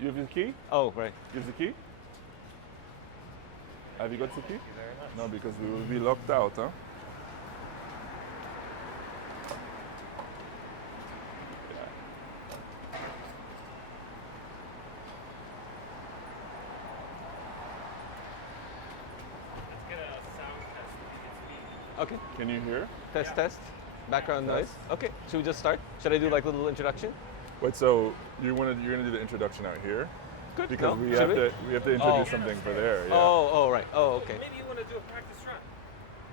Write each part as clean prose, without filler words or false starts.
You have the key? Oh, right. You have the key? Have you got the key? Thank you very much. No, because we will be locked out, huh? Okay. Can you hear? Test. Background noise. Okay. Should we just start? Should I do like a little introduction? Wait, so you're gonna do the introduction out here? Good. Because No? we Should have to introduce Oh. something for there. Yeah. Oh, right. Oh, okay. Maybe you want to do a practice run.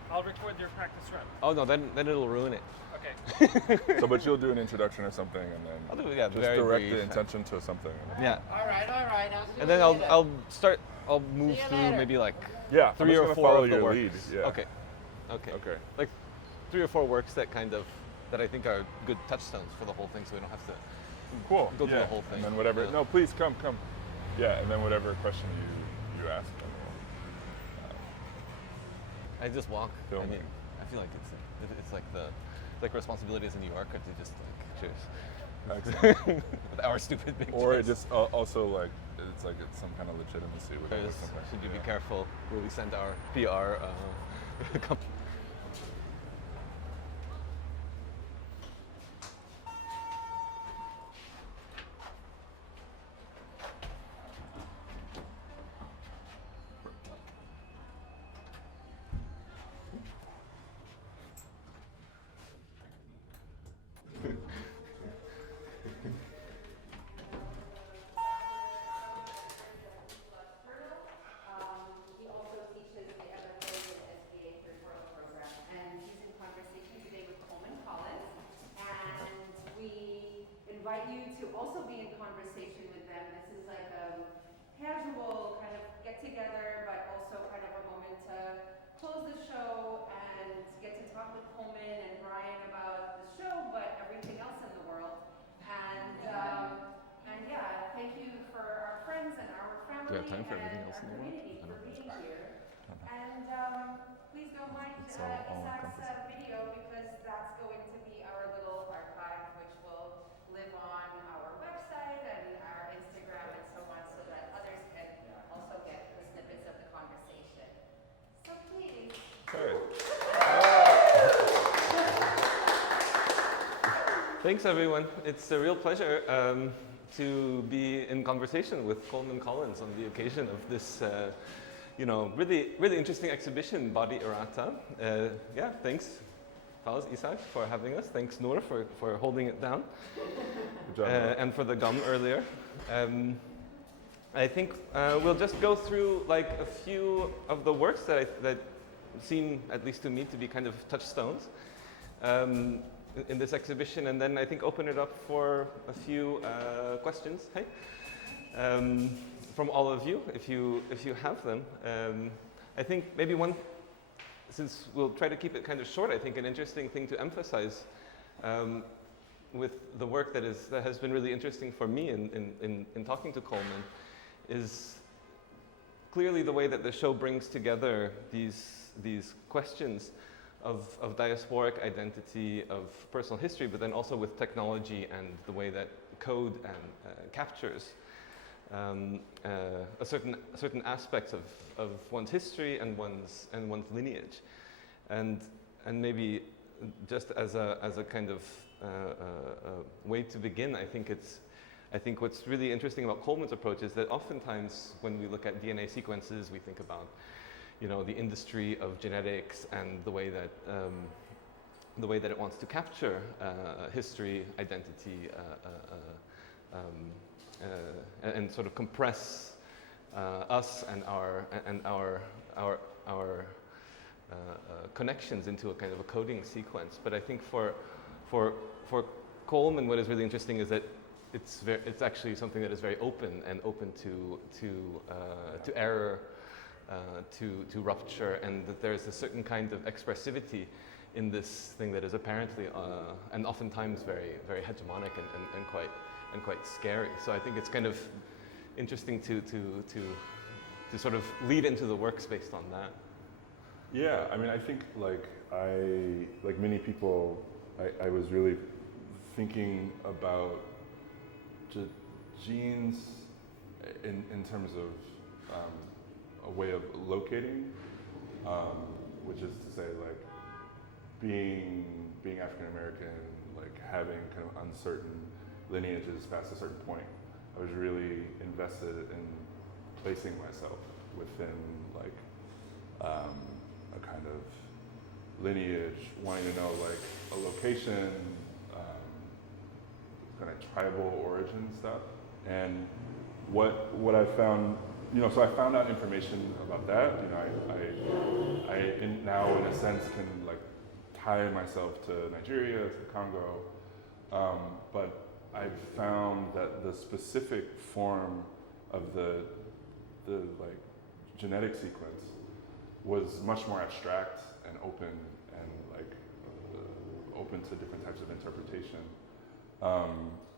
I'll record your practice run. Oh no, then it'll ruin it. Okay. So, but you'll do an introduction or something, and then I'll do just very direct brief. the intention to something. Yeah. All right. I'll see And you then later. I'll start. I'll move See you through later. maybe like Yeah, I'm three just or gonna four follow of the your works. lead. Yeah. Okay. Okay. Like 3 or 4 works that kind of that I think are good touchstones for the whole thing, so we don't have to. Cool. Go through yeah. the whole thing. And then whatever. Yeah. No, please come. Yeah, and then whatever question you ask. Then I just walk. I Filming. mean, I feel like it's like the responsibility as a New Yorker to just like cheers. With our stupid big or chairs. it just also like it's some kind of legitimacy with Or it or just, something. should you yeah. be careful? Will we send our PR company? He also teaches the FFA and SBA curriculum program, and he's in conversation today with Coleman Collins. And we invite you to also be in conversation with them. This is like a casual kind of get together, but also kind of a moment to close the show and get to talk with Coleman and Brian about the show, but everything else in the world. And yeah, thank you for our friends and our family. Do we have time for everything and else in our the world? community for being here. And please don't mind It's all Isaac's encompassing. video, because that's going to be our little archive, which will live on our website and our Instagram and so on, so that others can also get the snippets of the conversation. So please. Sorry. Thanks, everyone. It's a real pleasure to be in conversation with Coleman Collins on the occasion of this, really interesting exhibition, Body Errata. Yeah, thanks, Faz, Isaac, for having us. Thanks, Noor, for holding it down. Good job. And for the gum earlier. I think we'll just go through like a few of the works that seem, at least to me, to be kind of touchstones in this exhibition, and then I think open it up for a few questions. Hey, from all of you, if you have them. I think maybe one, since we'll try to keep it kind of short, I think an interesting thing to emphasize with the work that has been really interesting for me in talking to Coleman is clearly the way that the show brings together these questions of diasporic identity, of personal history, but then also with technology and the way that code and captures a certain aspects of one's history and one's lineage, and maybe just as a kind of way to begin, I think what's really interesting about Coleman's approach is that oftentimes when we look at DNA sequences, we think about the industry of genetics and the way that it wants to capture history, identity, and sort of compress us and our connections into a kind of a coding sequence. But I think for Coleman, what is really interesting is that it's actually something that is very open and open to error. To rupture, and that there's a certain kind of expressivity in this thing that is apparently and oftentimes very, very hegemonic and quite scary. So I think it's kind of interesting to sort of lead into the works based on that. Yeah, I mean, I think like many people, I was really thinking about genes in terms of a way of locating, which is to say, like being African American, like having kind of uncertain lineages past a certain point. I was really invested in placing myself within like a kind of lineage, wanting to know like a location, kind of tribal origin stuff. And what I found, so I found out information about that. I now in a sense can like tie myself to Nigeria, to the Congo, but I found that the specific form of the like genetic sequence was much more abstract and open and like open to different types of interpretation.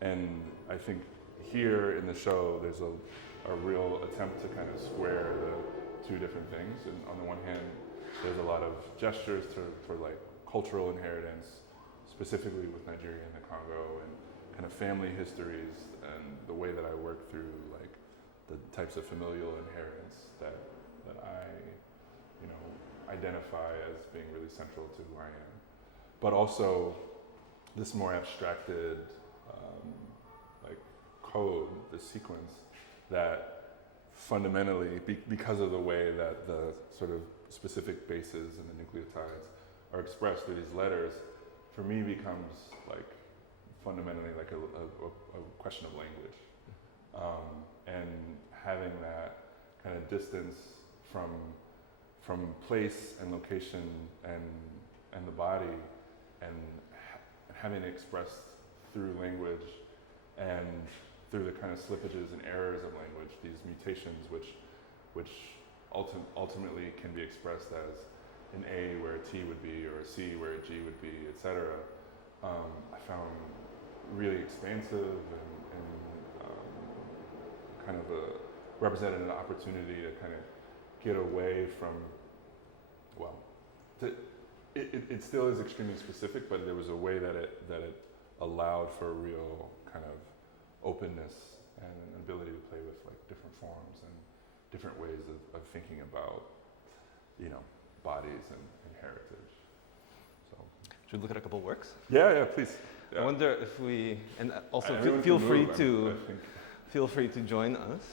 And I think here in the show, there's a real attempt to kind of square the two different things. And on the one hand, there's a lot of gestures for like cultural inheritance, specifically with Nigeria and the Congo, and kind of family histories, and the way that I work through like the types of familial inheritance that I, identify as being really central to who I am. But also this more abstracted like code, the sequence that fundamentally, because of the way that the sort of specific bases and the nucleotides are expressed through these letters, for me becomes like fundamentally like a question of language. And having that kind of distance from place and location and the body, and having it expressed through language and through the kind of slippages and errors of language, these mutations which ultimately can be expressed as an A where a T would be, or a C where a G would be, etc. I found really expansive and kind of represented an opportunity to kind of get away from, it still is extremely specific, but there was a way that it allowed for a real kind of openness and an ability to play with like different forms and different ways of thinking about, bodies and heritage. So, should we look at a couple works? yeah, please. Yeah. I wonder if we, and also Everyone feel can free move, to I think. feel free to join us.